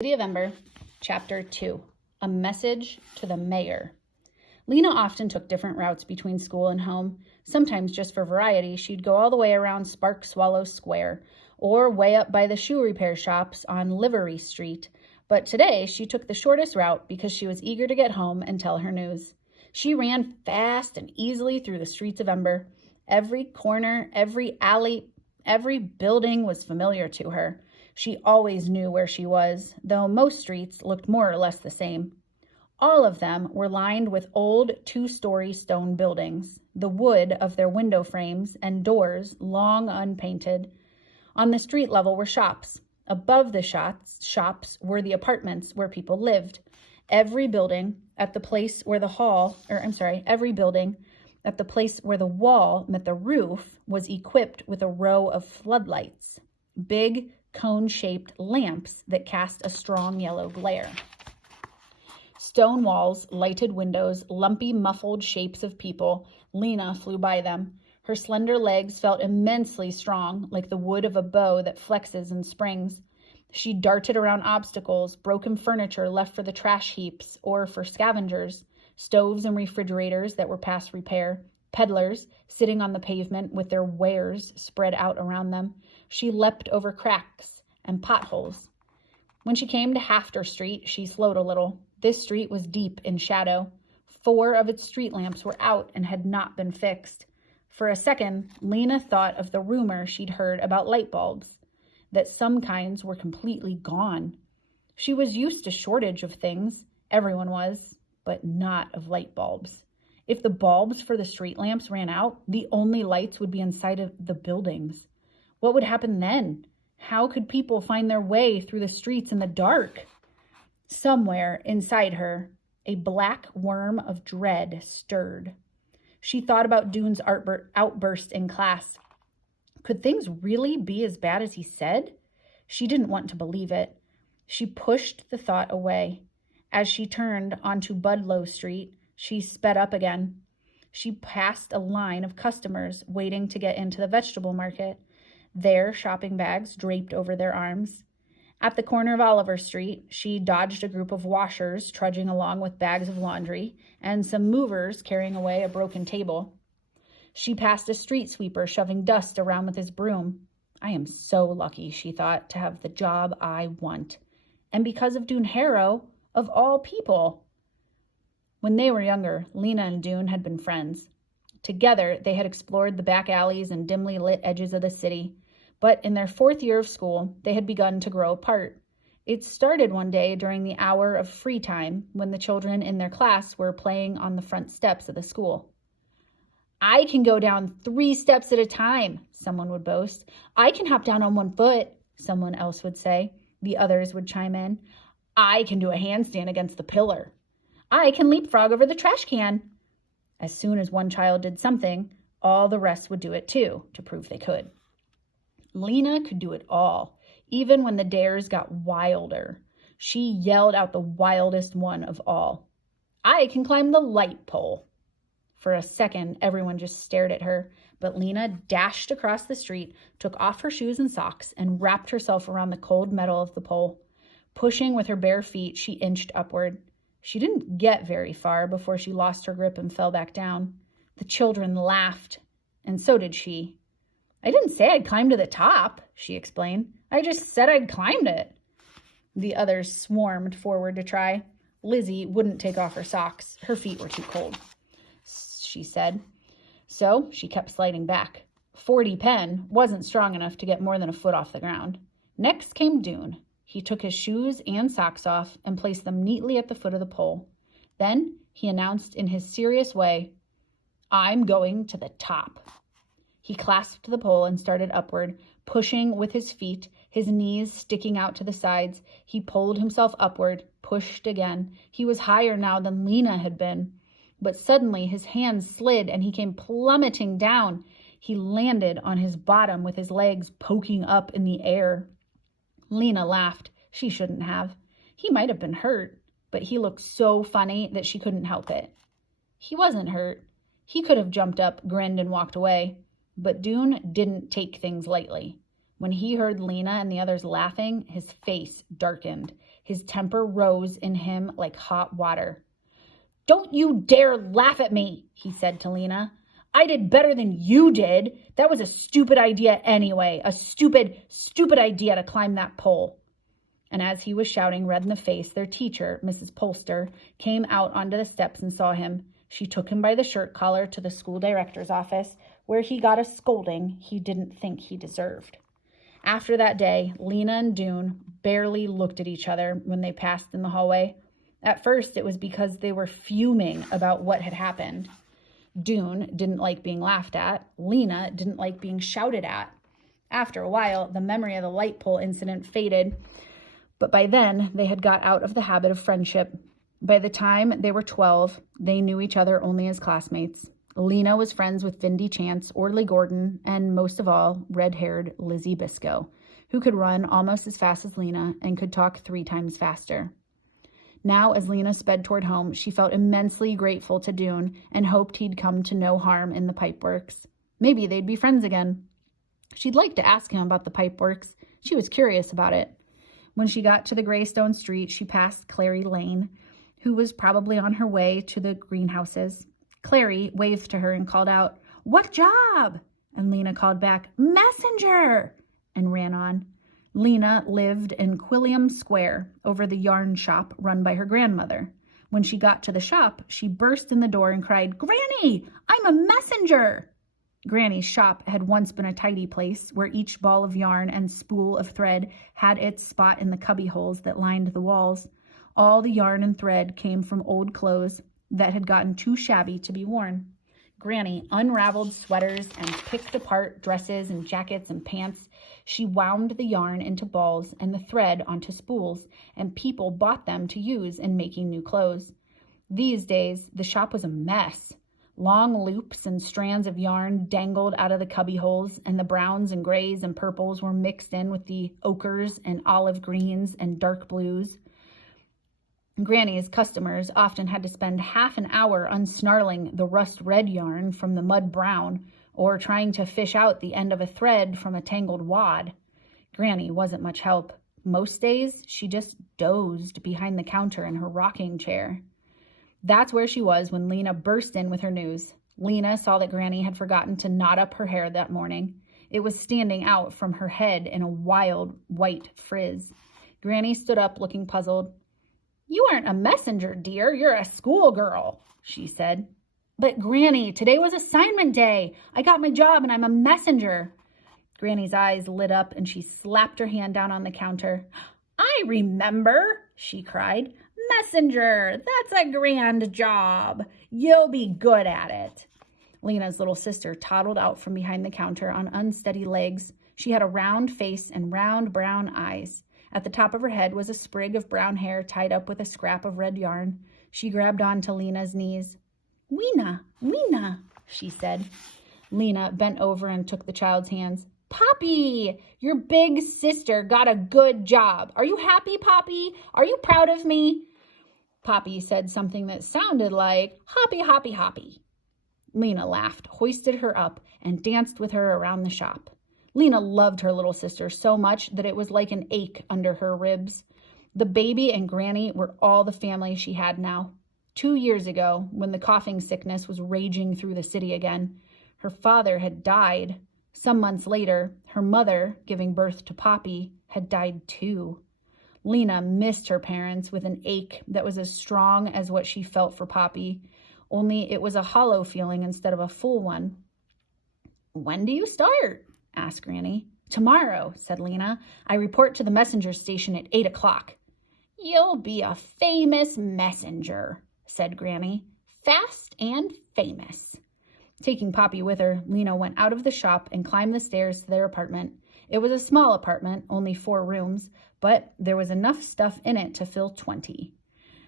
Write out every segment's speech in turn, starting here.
City of Ember, Chapter 2, A Message to the Mayor. Lena often took different routes between school and home. Sometimes, just for variety, she'd go all the way around Spark Swallow Square, or way up by the shoe repair shops on Livery Street. But today, she took the shortest route because she was eager to get home and tell her news. She ran fast and easily through the streets of Ember. Every corner, every alley, every building was familiar to her. She always knew where she was, though most streets looked more or less the same. All of them were lined with old two-story stone buildings, the wood of their window frames and doors long unpainted. On the street level were shops. Above the shops were the apartments where people lived. Every building at the place where the wall met the roof was equipped with a row of floodlights, big cone-shaped lamps that cast a strong yellow glare. Stone walls, lighted windows, lumpy, muffled shapes of people. Lena flew by them. Her slender legs felt immensely strong, like the wood of a bow that flexes and springs. She darted around obstacles, broken furniture left for the trash heaps or for scavengers, stoves and refrigerators that were past repair, peddlers sitting on the pavement with their wares spread out around them. She leapt over cracks and potholes. When she came to Hafter Street, she slowed a little. This street was deep in shadow. 4 of its street lamps were out and had not been fixed. For a second, Lena thought of the rumor she'd heard about light bulbs, that some kinds were completely gone. She was used to shortage of things, everyone was, but not of light bulbs. If the bulbs for the street lamps ran out, the only lights would be inside of the buildings. What would happen then? How could people find their way through the streets in the dark? Somewhere inside her, a black worm of dread stirred. She thought about Dune's outburst in class. Could things really be as bad as he said? She didn't want to believe it. She pushed the thought away. As she turned onto Budlow Street, she sped up again. She passed a line of customers waiting to get into the vegetable market, their shopping bags draped over their arms. At the corner of Oliver Street, she dodged a group of washers trudging along with bags of laundry and some movers carrying away a broken table. She passed a street sweeper shoving dust around with his broom. I am so lucky, she thought, to have the job I want. And because of Dune Harrow, of all people. When they were younger, Lena and Dune had been friends. Together, they had explored the back alleys and dimly lit edges of the city. But in their 4th year of school, they had begun to grow apart. It started one day during the hour of free time when the children in their class were playing on the front steps of the school. I can go down 3 steps at a time, someone would boast. I can hop down on 1 foot, someone else would say. The others would chime in. I can do a handstand against the pillar. I can leapfrog over the trash can. As soon as one child did something, all the rest would do it too, to prove they could. Lena could do it all, even when the dares got wilder. She yelled out the wildest one of all. I can climb the light pole. For a second, everyone just stared at her, but Lena dashed across the street, took off her shoes and socks, and wrapped herself around the cold metal of the pole. Pushing with her bare feet, she inched upward. She didn't get very far before she lost her grip and fell back down. The children laughed, and so did she. I didn't say I'd climb to the top, she explained. I just said I'd climbed it. The others swarmed forward to try. Lizzie wouldn't take off her socks. Her feet were too cold, she said. So she kept sliding back. 40 Penn wasn't strong enough to get more than a foot off the ground. Next came Dune. He took his shoes and socks off and placed them neatly at the foot of the pole. Then he announced in his serious way, I'm going to the top. He clasped the pole and started upward, pushing with his feet, his knees sticking out to the sides. He pulled himself upward, pushed again. He was higher now than Lena had been. But suddenly his hands slid and he came plummeting down. He landed on his bottom with his legs poking up in the air. Lena laughed. She shouldn't have. He might have been hurt, but he looked so funny that she couldn't help it. He wasn't hurt. He could have jumped up, grinned, and walked away. But Dune didn't take things lightly. When he heard Lena and the others laughing, his face darkened. His temper rose in him like hot water. "Don't you dare laugh at me," he said to Lena. "I did better than you did. That was a stupid idea anyway. A stupid idea to climb that pole." And as he was shouting, red in the face, their teacher, Mrs. Polster, came out onto the steps and saw him. She took him by the shirt collar to the school director's office, where he got a scolding he didn't think he deserved. After that day, Lena and Dune barely looked at each other when they passed in the hallway. At first, it was because they were fuming about what had happened. Dune didn't like being laughed at. Lena didn't like being shouted at. After a while, the memory of the light pole incident faded, but by then, they had got out of the habit of friendship. By the time they were 12, they knew each other only as classmates. Lena was friends with Vindy Chance, Orderly Gordon, and most of all, red-haired Lizzie Biscoe, who could run almost as fast as Lena and could talk 3 times faster. Now, as Lena sped toward home, she felt immensely grateful to Dune and hoped he'd come to no harm in the pipeworks. Maybe they'd be friends again. She'd like to ask him about the pipeworks. She was curious about it. When she got to the Greystone Street, she passed Clary Lane, who was probably on her way to the greenhouses. Clary waved to her and called out, "What job?" And Lena called back, "Messenger," and ran on. Lena lived in Quilliam Square, over the yarn shop run by her grandmother. When she got to the shop, she burst in the door and cried, "Granny, I'm a messenger!" Granny's shop had once been a tidy place where each ball of yarn and spool of thread had its spot in the cubby holes that lined the walls. All the yarn and thread came from old clothes that had gotten too shabby to be worn. Granny unraveled sweaters and picked apart dresses and jackets and pants. She wound the yarn into balls and the thread onto spools, and people bought them to use in making new clothes. These days, the shop was a mess. Long loops and strands of yarn dangled out of the cubby holes, and the browns and grays and purples were mixed in with the ochres and olive greens and dark blues. Granny's customers often had to spend half an hour unsnarling the rust red yarn from the mud brown, or trying to fish out the end of a thread from a tangled wad. Granny wasn't much help. Most days, she just dozed behind the counter in her rocking chair. That's where she was when Lena burst in with her news. Lena saw that Granny had forgotten to knot up her hair that morning. It was standing out from her head in a wild white frizz. Granny stood up looking puzzled. "You aren't a messenger, dear. You're a schoolgirl," she said. "But Granny, today was assignment day. I got my job and I'm a messenger." Granny's eyes lit up and she slapped her hand down on the counter. "I remember," she cried. "Messenger, that's a grand job. You'll be good at it." Lena's little sister toddled out from behind the counter on unsteady legs. She had a round face and round brown eyes. At the top of her head was a sprig of brown hair tied up with a scrap of red yarn. She grabbed onto Lena's knees. Weena, she said. Lena bent over and took the child's hands. "Poppy, your big sister got a good job. Are you happy, Poppy? Are you proud of me?" Poppy said something that sounded like, "Hoppy, hoppy, hoppy." Lena laughed, hoisted her up, and danced with her around the shop. Lena loved her little sister so much that it was like an ache under her ribs. The baby and Granny were all the family she had now. 2 years ago, when the coughing sickness was raging through the city again, her father had died. Some months later, her mother, giving birth to Poppy, had died too. Lena missed her parents with an ache that was as strong as what she felt for Poppy, only it was a hollow feeling instead of a full one. "When do you start?" asked Granny. "Tomorrow," said Lena. "I report to the messenger station at 8 o'clock. "You'll be a famous messenger," said Granny. "Fast and famous." Taking Poppy with her, Lena went out of the shop and climbed the stairs to their apartment. It was a small apartment, only 4 rooms, but there was enough stuff in it to fill 20.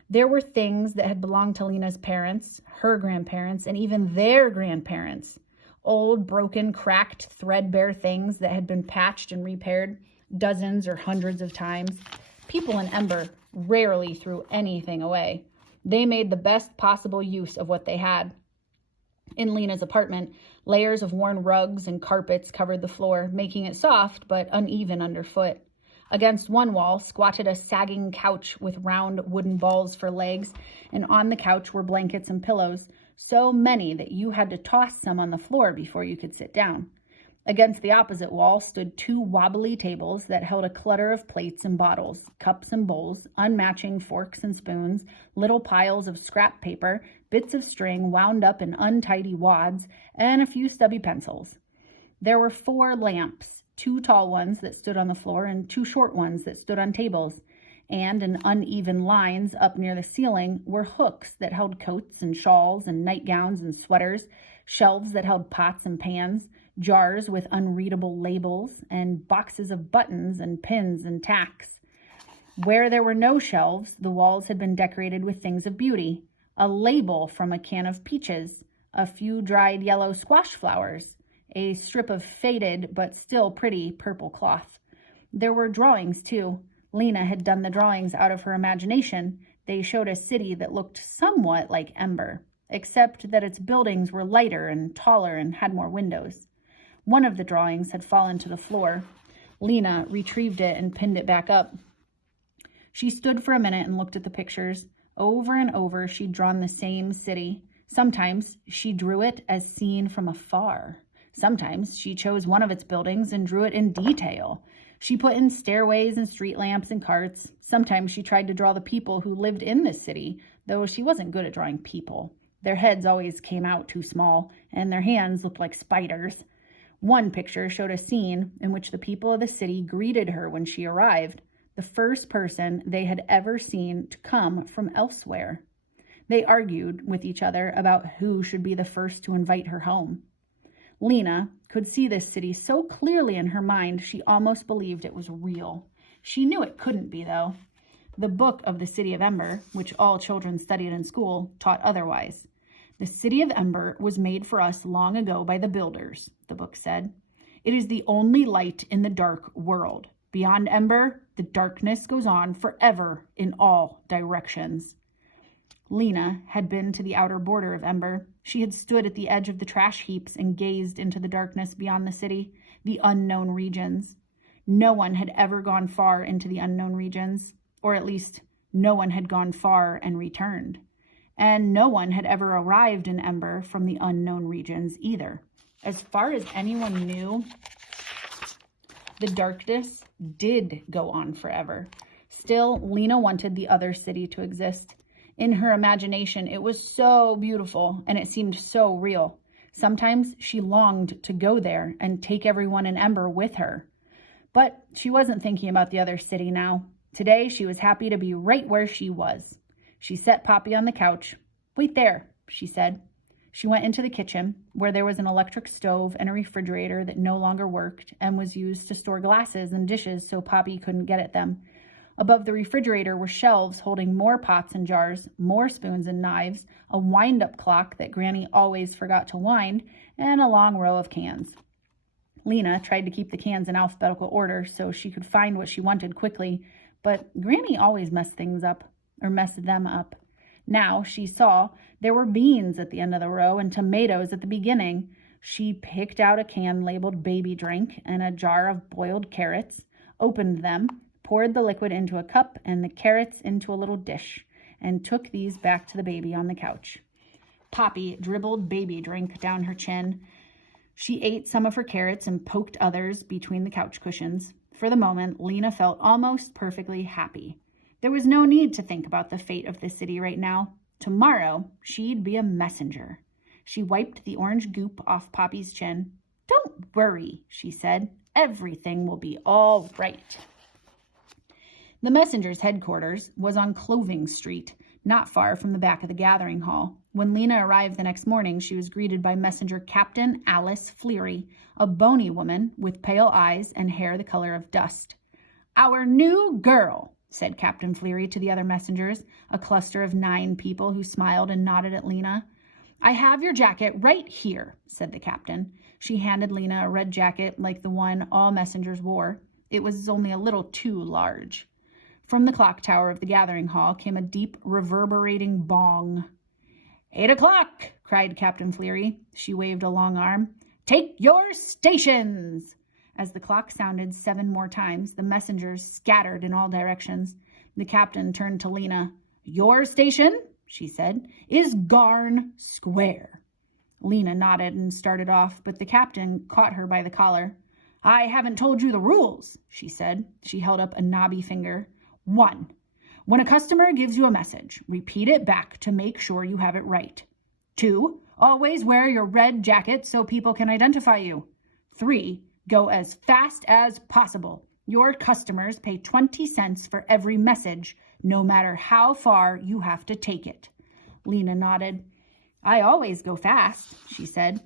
There were things that had belonged to Lena's parents, her grandparents, and even their grandparents. Old, broken, cracked, threadbare things that had been patched and repaired dozens or hundreds of times. People in Ember rarely threw anything away. They made the best possible use of what they had. In Lena's apartment, layers of worn rugs and carpets covered the floor, making it soft but uneven underfoot. Against one wall squatted a sagging couch with round wooden balls for legs, and on the couch were blankets and pillows, so many that you had to toss some on the floor before you could sit down. Against the opposite wall stood two wobbly tables that held a clutter of plates and bottles, cups and bowls, unmatching forks and spoons, little piles of scrap paper, bits of string wound up in untidy wads, and a few stubby pencils. There were 4 lamps, 2 tall ones that stood on the floor and 2 short ones that stood on tables, and in uneven lines up near the ceiling were hooks that held coats and shawls and nightgowns and sweaters, shelves that held pots and pans, jars with unreadable labels, and boxes of buttons and pins and tacks. Where there were no shelves, the walls had been decorated with things of beauty: a label from a can of peaches, a few dried yellow squash flowers, a strip of faded but still pretty purple cloth. There were drawings, too. Lena had done the drawings out of her imagination. They showed a city that looked somewhat like Ember, except that its buildings were lighter and taller and had more windows. One of the drawings had fallen to the floor. Lena retrieved it and pinned it back up. She stood for a minute and looked at the pictures. Over and over, she'd drawn the same city. Sometimes she drew it as seen from afar. Sometimes she chose one of its buildings and drew it in detail. She put in stairways and street lamps and carts. Sometimes she tried to draw the people who lived in the city, though she wasn't good at drawing people. Their heads always came out too small, and their hands looked like spiders. One picture showed a scene in which the people of the city greeted her when she arrived, the first person they had ever seen to come from elsewhere. They argued with each other about who should be the first to invite her home. Lena could see this city so clearly in her mind she almost believed it was real. She knew it couldn't be, though. The book of the City of Ember, which all children studied in school, taught otherwise. The City of Ember was made for us long ago by the builders, the book said. It is the only light in the dark world. Beyond Ember, the darkness goes on forever in all directions. Lena had been to the outer border of Ember. She had stood at the edge of the trash heaps and gazed into the darkness beyond the city, the unknown regions. No one had ever gone far into the unknown regions, or at least no one had gone far and returned. And no one had ever arrived in Ember from the unknown regions either. As far as anyone knew, the darkness did go on forever. Still, Lena wanted the other city to exist. In her imagination, it was so beautiful and it seemed so real. Sometimes she longed to go there and take everyone in Ember with her. But she wasn't thinking about the other city now. Today, she was happy to be right where she was. She set Poppy on the couch. "Wait there," she said. She went into the kitchen, where there was an electric stove and a refrigerator that no longer worked and was used to store glasses and dishes so Poppy couldn't get at them. Above the refrigerator were shelves holding more pots and jars, more spoons and knives, a wind-up clock that Granny always forgot to wind, and a long row of cans. Lena tried to keep the cans in alphabetical order so she could find what she wanted quickly, but Granny always messed them up. Now she saw there were beans at the end of the row and tomatoes at the beginning. She picked out a can labeled baby drink and a jar of boiled carrots, opened them, poured the liquid into a cup and the carrots into a little dish, and took these back to the baby on the couch. Poppy dribbled baby drink down her chin. She ate some of her carrots and poked others between the couch cushions. For the moment, Lena felt almost perfectly happy. There was no need to think about the fate of the city right now. Tomorrow, she'd be a messenger. She wiped the orange goop off Poppy's chin. "Don't worry," she said. "Everything will be all right." The messenger's headquarters was on Clothing Street, not far from the back of the gathering hall. When Lena arrived the next morning, she was greeted by Messenger Captain Alice Fleary, a bony woman with pale eyes and hair the color of dust. "Our new girl," said Captain Fleary to the other messengers, a cluster of 9 people who smiled and nodded at Lena. "I have your jacket right here," said the captain. She handed Lena a red jacket like the one all messengers wore. It was only a little too large. From the clock tower of the gathering hall came a deep, reverberating bong. 8 o'clock, cried Captain Fleary. She waved a long arm. Take your stations! As the clock sounded 7 more times, the messengers scattered in all directions. The captain turned to Lena. Your station, she said, is Garn Square. Lena nodded and started off, but the captain caught her by the collar. I haven't told you the rules, she said. She held up a knobby finger. 1. When a customer gives you a message, repeat it back to make sure you have it right. 2. Always wear your red jacket so people can identify you. 3. Go as fast as possible. Your customers pay 20 cents for every message, no matter how far you have to take it. Lena nodded. I always go fast, she said.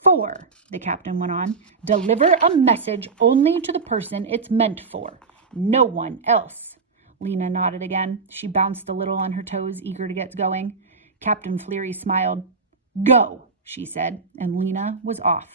4, the captain went on. Deliver a message only to the person it's meant for. No one else. Lena nodded again. She bounced a little on her toes, eager to get going. Captain Fleary smiled. Go, she said, and Lena was off.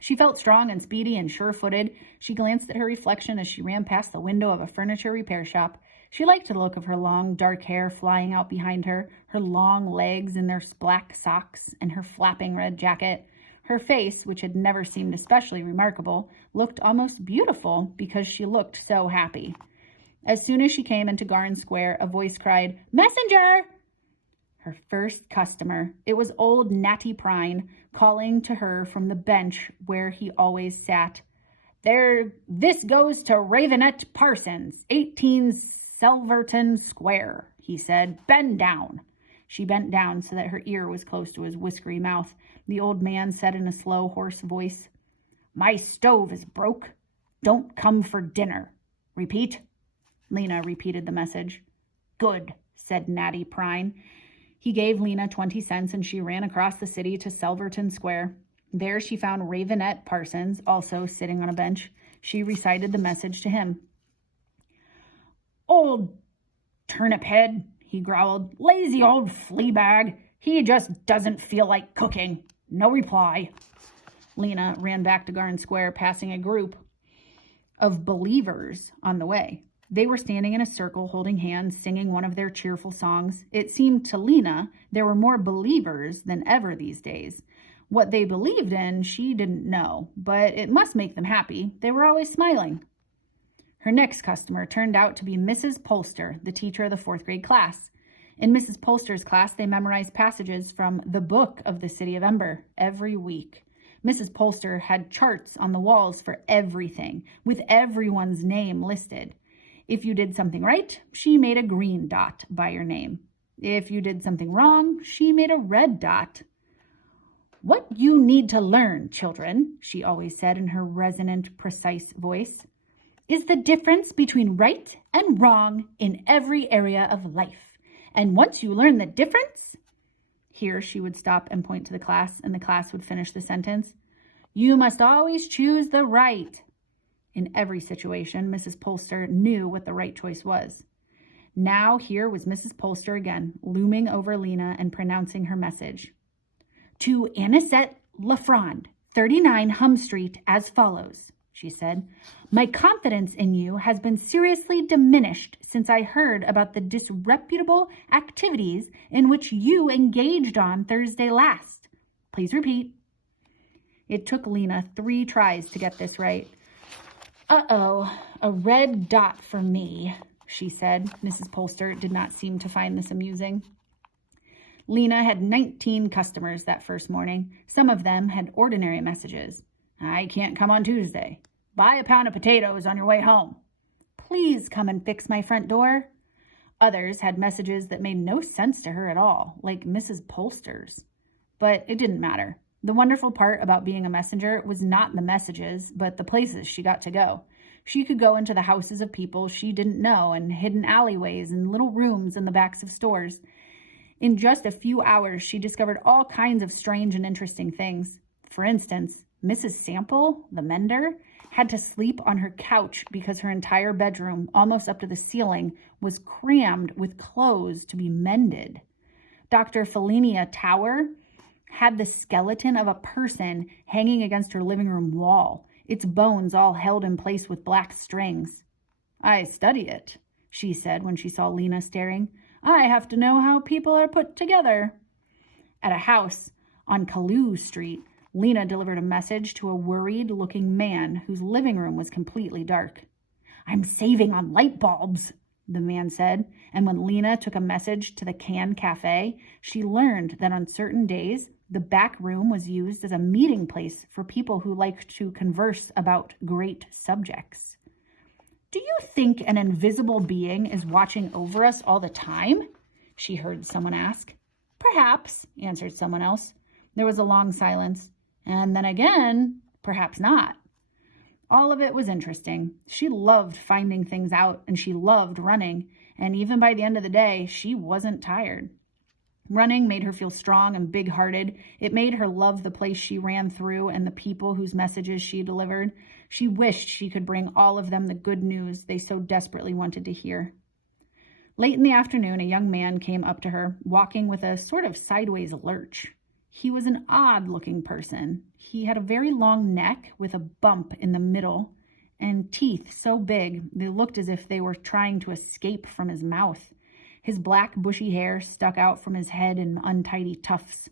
She felt strong and speedy and sure-footed. She glanced at her reflection as she ran past the window of a furniture repair shop. She liked the look of her long, dark hair flying out behind her, her long legs in their black socks, and her flapping red jacket. Her face, which had never seemed especially remarkable, looked almost beautiful because she looked so happy. As soon as she came into Garn Square, a voice cried, Messenger! Her first customer. It was old Natty Prine, calling to her from the bench where he always sat. This goes to Ravenette Parsons, 18 Selverton Square, he said. Bend down. She bent down so that her ear was close to his whiskery mouth. The old man said in a slow, hoarse voice, My stove is broke. Don't come for dinner. Repeat. Lena repeated the message. Good, said Natty Prine. He gave Lena 20 cents and she ran across the city to Selverton Square. There she found Ravenette Parsons, also sitting on a bench. She recited the message to him. Old turnip head, he growled. Lazy old flea bag. He just doesn't feel like cooking. No reply. Lena ran back to Garn Square, passing a group of believers on the way. They were standing in a circle, holding hands, singing one of their cheerful songs. It seemed to Lena there were more believers than ever these days. What they believed in, she didn't know, but it must make them happy. They were always smiling. Her next customer turned out to be Mrs. Polster, the teacher of the 4th grade class. In Mrs. Polster's class, they memorized passages from the book of the City of Ember every week. Mrs. Polster had charts on the walls for everything, with everyone's name listed. If you did something right, she made a green dot by your name. If you did something wrong, she made a red dot. What you need to learn, children, she always said in her resonant, precise voice, is the difference between right and wrong in every area of life. And once you learn the difference, here she would stop and point to the class, and the class would finish the sentence, you must always choose the right. In every situation, Mrs. Polster knew what the right choice was. Now here was Mrs. Polster again, looming over Lena and pronouncing her message. To Anisette Lafronde, 39 Hum Street, as follows, she said. My confidence in you has been seriously diminished since I heard about the disreputable activities in which you engaged on Thursday last. Please repeat. It took Lena 3 tries to get this right. Uh-oh, a red dot for me, she said. Mrs. Polster did not seem to find this amusing. Lena had 19 customers that first morning. Some of them had ordinary messages. I can't come on Tuesday. Buy a pound of potatoes on your way home. Please come and fix my front door. Others had messages that made no sense to her at all, like Mrs. Polster's. But it didn't matter. The wonderful part about being a messenger was not the messages, but the places she got to go. She could go into the houses of people she didn't know and hidden alleyways and little rooms in the backs of stores. In just a few hours, she discovered all kinds of strange and interesting things. For instance, Mrs. Sample, the mender, had to sleep on her couch because her entire bedroom, almost up to the ceiling, was crammed with clothes to be mended. Dr. Felinia Tower had the skeleton of a person hanging against her living room wall, its bones all held in place with black strings. I study it, she said when she saw Lena staring. I have to know how people are put together. At a house on Kaloo Street, Lena delivered a message to a worried-looking man whose living room was completely dark. "I'm saving on light bulbs," the man said, and when Lena took a message to the Can Cafe, she learned that on certain days, the back room was used as a meeting place for people who liked to converse about great subjects. "Do you think an invisible being is watching over us all the time?" she heard someone ask. "Perhaps," answered someone else. There was a long silence. And then again, perhaps not. All of it was interesting. She loved finding things out, and she loved running, and even by the end of the day, she wasn't tired. Running made her feel strong and big-hearted. It made her love the place she ran through and the people whose messages she delivered. She wished she could bring all of them the good news they so desperately wanted to hear. Late in the afternoon, a young man came up to her, walking with a sort of sideways lurch. He was an odd-looking person. He had a very long neck with a bump in the middle and teeth so big they looked as if they were trying to escape from his mouth. His black, bushy hair stuck out from his head in untidy tufts.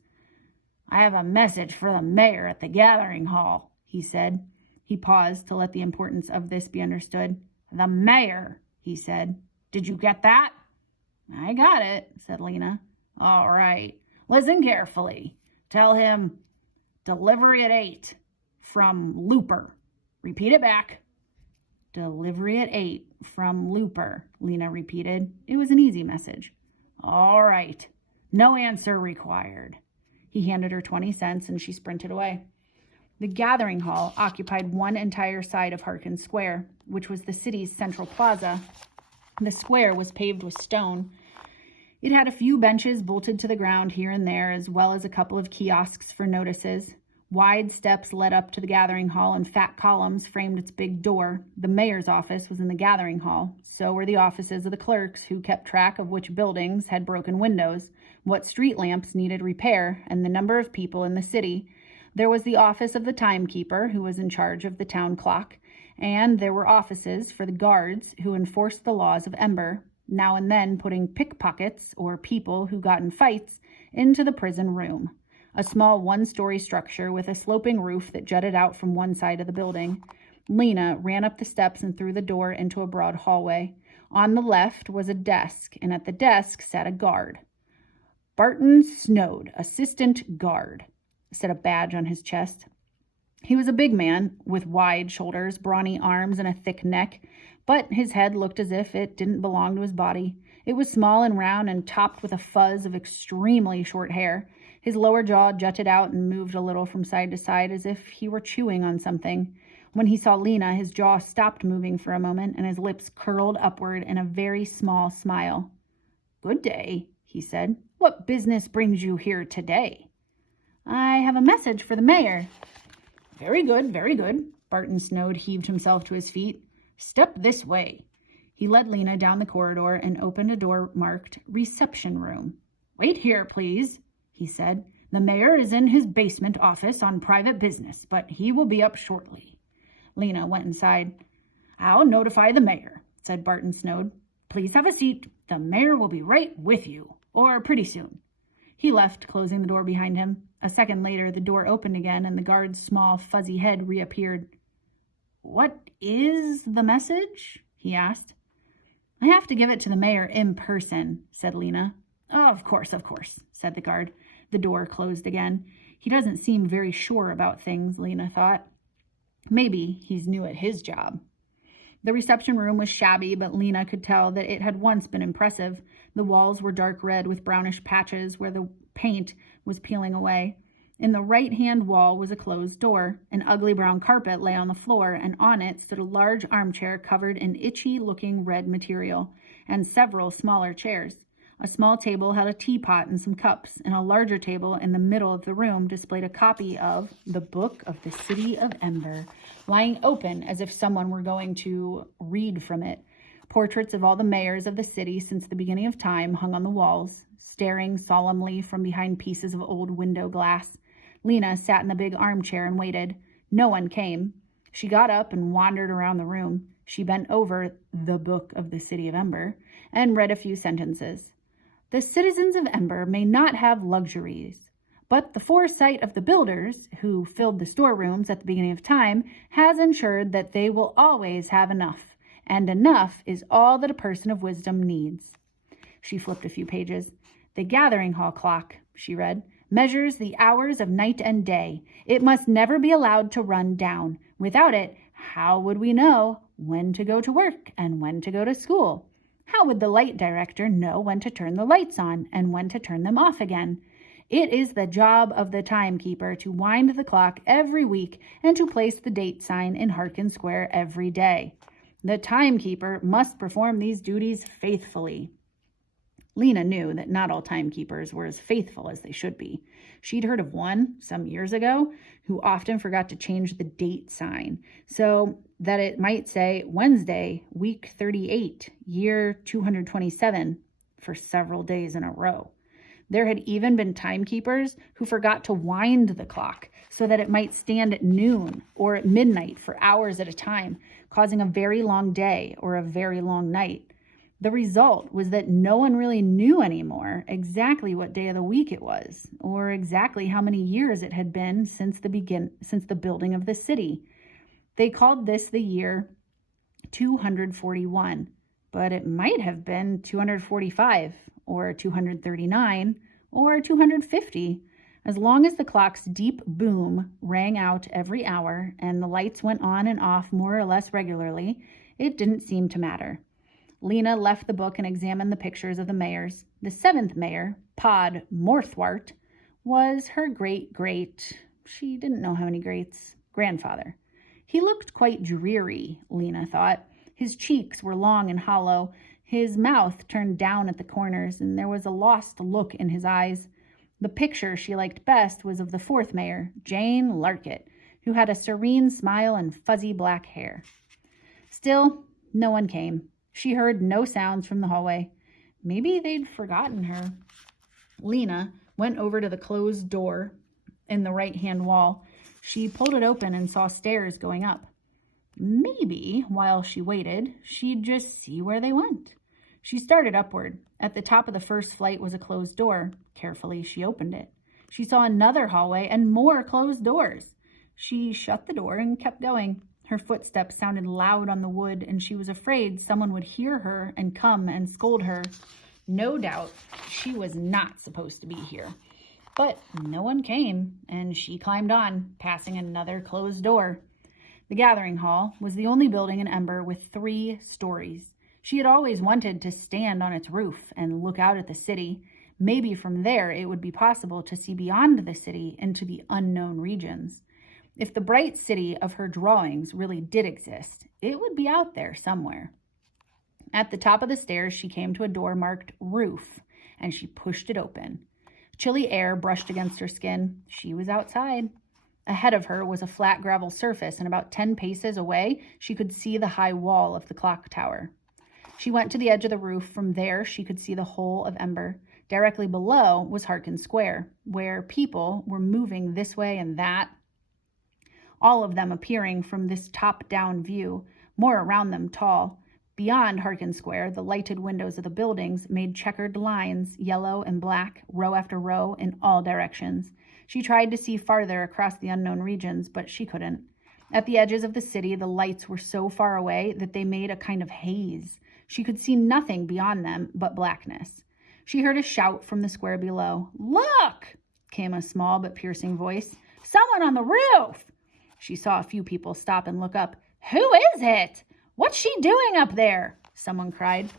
"I have a message for the mayor at the gathering hall," he said. He paused to let the importance of this be understood. "The mayor," he said. "Did you get that?" "I got it," said Lena. "All right. Listen carefully. Tell him, delivery at 8 from Looper. Repeat it back." "Delivery at 8 from Looper," Lena repeated. It was an easy message. "All right. No answer required." He handed her 20 cents and she sprinted away. The gathering hall occupied one entire side of Harkins Square, which was the city's central plaza. The square was paved with stone. It had a few benches bolted to the ground here and there, as well as a couple of kiosks for notices. Wide steps led up to the gathering hall, and fat columns framed its big door. The mayor's office was in the gathering hall. So were the offices of the clerks, who kept track of which buildings had broken windows, what street lamps needed repair, and the number of people in the city. There was the office of the timekeeper, who was in charge of the town clock, and there were offices for the guards, who enforced the laws of Ember, now and then putting pickpockets or people who got in fights into the prison room, a small one-story structure with a sloping roof that jutted out from one side of the building. Lena ran up the steps and through the door into a broad hallway. On the left was a desk, and at the desk sat a guard. "Barton Snowd, assistant guard," said a badge on his chest. He was a big man with wide shoulders, brawny arms, and a thick neck, but his head looked as if it didn't belong to his body. It was small and round and topped with a fuzz of extremely short hair. His lower jaw jutted out and moved a little from side to side as if he were chewing on something. When he saw Lena, his jaw stopped moving for a moment and his lips curled upward in a very small smile. "Good day," he said. "What business brings you here today?" "I have a message for the mayor." Very good, very good." Barton Snowd heaved himself to his feet. "Step this way." He led Lena down the corridor and opened a door marked Reception Room. "Wait here, please," he said. "The mayor is in his basement office on private business, but he will be up shortly." Lena went inside. "I'll notify the mayor," said Barton Snowd. "Please have a seat. The mayor will be right with you, or pretty soon." He left, closing the door behind him. A second later, the door opened again, and the guard's small, fuzzy head reappeared. "What is the message?" he asked. "I have to give it to the mayor in person," said Lena. Of course, said the guard. The door closed again. He doesn't seem very sure about things, Lena thought. Maybe he's new at his job. The reception room was shabby, but Lena could tell that it had once been impressive. The walls were dark red with brownish patches where the paint was peeling away. In the right-hand wall was a closed door. An ugly brown carpet lay on the floor, and on it stood a large armchair covered in itchy-looking red material, and several smaller chairs. A small table held a teapot and some cups, and a larger table in the middle of the room displayed a copy of the Book of the City of Ember, lying open as if someone were going to read from it. Portraits of all the mayors of the city since the beginning of time hung on the walls, staring solemnly from behind pieces of old window glass. Lena sat in the big armchair and waited. No one came. She got up and wandered around the room. She bent over the Book of the City of Ember and read a few sentences. The citizens of Ember may not have luxuries, But the foresight of the builders, who filled the storerooms at the beginning of time, has ensured that they will always have enough, and enough is all that a person of wisdom needs. She flipped a few pages. The gathering hall clock, she read, measures the hours of night and day. It must never be allowed to run down. Without it, how would we know when to go to work and when to go to school? How would the light director know when to turn the lights on and when to turn them off again? It is the job of the timekeeper to wind the clock every week and to place the date sign in Harkin Square every day. The timekeeper must perform these duties faithfully. Lena knew that not all timekeepers were as faithful as they should be. She'd heard of one some years ago who often forgot to change the date sign so that it might say Wednesday, week 38, year 227 for several days in a row. There had even been timekeepers who forgot to wind the clock so that it might stand at noon or at midnight for hours at a time, causing a very long day or a very long night. The result was that no one really knew anymore exactly what day of the week it was, or exactly how many years it had been since the building of the city. They called this the year 241, but it might have been 245 or 239 or 250. As long as the clock's deep boom rang out every hour and the lights went on and off more or less regularly, it didn't seem to matter. Lena left the book and examined the pictures of the mayors. The 7th mayor, Pod Morthwart, was her she didn't know how many greats, grandfather. He looked quite dreary, Lena thought. His cheeks were long and hollow, his mouth turned down at the corners, and there was a lost look in his eyes. The picture she liked best was of the 4th mayor, Jane Larkett, who had a serene smile and fuzzy black hair. Still, no one came. She heard no sounds from the hallway. Maybe they'd forgotten her. Lena went over to the closed door in the right-hand wall. She pulled it open and saw stairs going up. Maybe, while she waited, she'd just see where they went. She started upward. At the top of the first flight was a closed door. Carefully, she opened it. She saw another hallway and more closed doors. She shut the door and kept going. Her footsteps sounded loud on the wood, and she was afraid someone would hear her and come and scold her. No doubt she was not supposed to be here. But no one came, and she climbed on, passing another closed door. The gathering hall was the only building in Ember with 3 stories. She had always wanted to stand on its roof and look out at the city. Maybe from there it would be possible to see beyond the city into the unknown regions. If the bright city of her drawings really did exist, it would be out there somewhere. At the top of the stairs, she came to a door marked Roof, and she pushed it open. Chilly air brushed against her skin. She was outside. Ahead of her was a flat gravel surface, and about 10 paces away, she could see the high wall of the clock tower. She went to the edge of the roof. From there, she could see the whole of Ember. Directly below was Harkin Square, where people were moving this way and that, all of them appearing from this top-down view, more around them tall. Beyond Harkin Square, the lighted windows of the buildings made checkered lines, yellow and black, row after row, in all directions. She tried to see farther across the unknown regions, but she couldn't. At the edges of the city, the lights were so far away that they made a kind of haze. She could see nothing beyond them but blackness. She heard a shout from the square below. "Look!" came a small but piercing voice. "Someone on the roof!" She saw a few people stop and look up. "Who is it? What's she doing up there?" someone cried.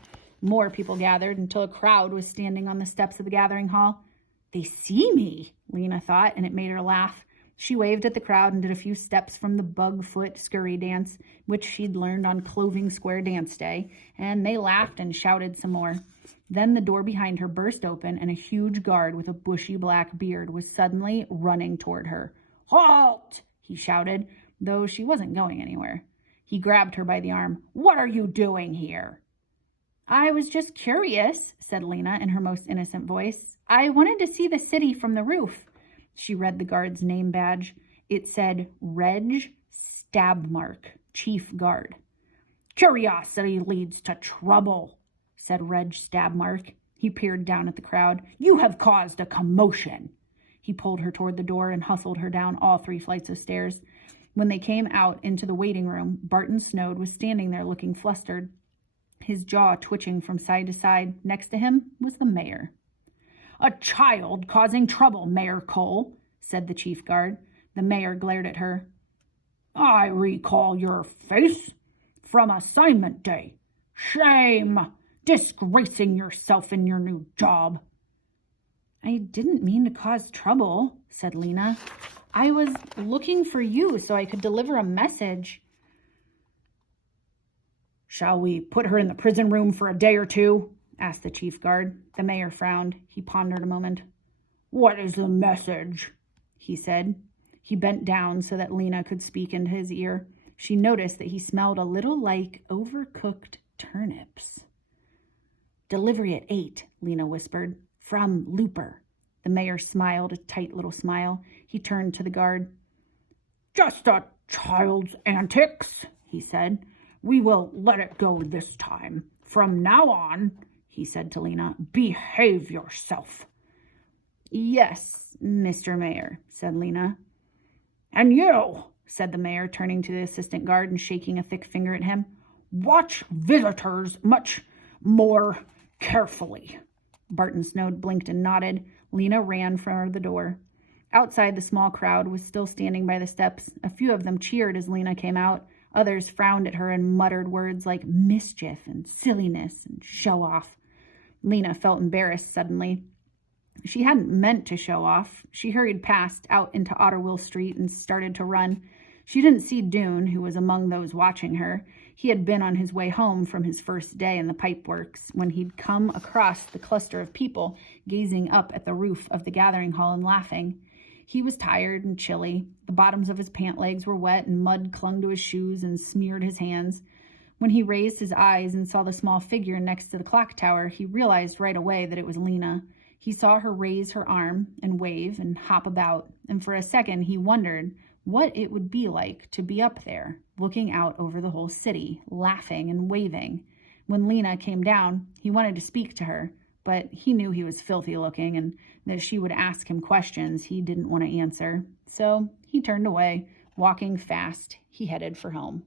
More people gathered until a crowd was standing on the steps of the gathering hall. "They see me," Lena thought, and it made her laugh. She waved at the crowd and did a few steps from the bug-foot scurry dance, which she'd learned on Clothing Square Dance Day, and they laughed and shouted some more. Then the door behind her burst open, and a huge guard with a bushy black beard was suddenly running toward her. "Halt!" he shouted, though she wasn't going anywhere. He grabbed her by the arm. "What are you doing here?" "I was just curious," said Lena in her most innocent voice. "I wanted to see the city from the roof." She read the guard's name badge. It said Reg Stabmark, Chief Guard. "Curiosity leads to trouble," said Reg Stabmark. He peered down at the crowd. "You have caused a commotion." He pulled her toward the door and hustled her down all 3 flights of stairs. When they came out into the waiting room, Barton Snode was standing there looking flustered, his jaw twitching from side to side. Next to him was the mayor. "A child causing trouble, Mayor Cole," said the chief guard. The mayor glared at her. "I recall your face from assignment day. Shame! Disgracing yourself in your new job." "I didn't mean to cause trouble," said Lena. "I was looking for you so I could deliver a message." "Shall we put her in the prison room for a day or two?" asked the chief guard. The mayor frowned. He pondered a moment. "What is the message?" he said. He bent down so that Lena could speak into his ear. She noticed that he smelled a little like overcooked turnips. "Delivery at 8, Lena whispered. "From Looper." The mayor smiled a tight little smile. He turned to the guard. "Just a child's antics," he said. "We will let it go this time. From now on," he said to Lena, "behave yourself." "Yes, Mr. Mayor," said Lena. "And you," said the mayor, turning to the assistant guard and shaking a thick finger at him, "watch visitors much more carefully." Barton Snode blinked and nodded. Lena ran for the door. Outside, the small crowd was still standing by the steps. A few of them cheered as Lena came out. Others frowned at her and muttered words like mischief and silliness and show off. Lena felt embarrassed suddenly. She hadn't meant to show off. She hurried past, out into Otterwill Street, and started to run. She didn't see Dune, who was among those watching her. He had been on his way home from his first day in the pipeworks when he'd come across the cluster of people gazing up at the roof of the gathering hall and laughing. He was tired and chilly. The bottoms of his pant legs were wet, and mud clung to his shoes and smeared his hands. When he raised his eyes and saw the small figure next to the clock tower, he realized right away that it was Lena. He saw her raise her arm and wave and hop about, and for a second he wondered what it would be like to be up there, looking out over the whole city, laughing and waving. When Lena came down, he wanted to speak to her, but he knew he was filthy looking and that she would ask him questions he didn't want to answer. So he turned away. Walking fast, he headed for home.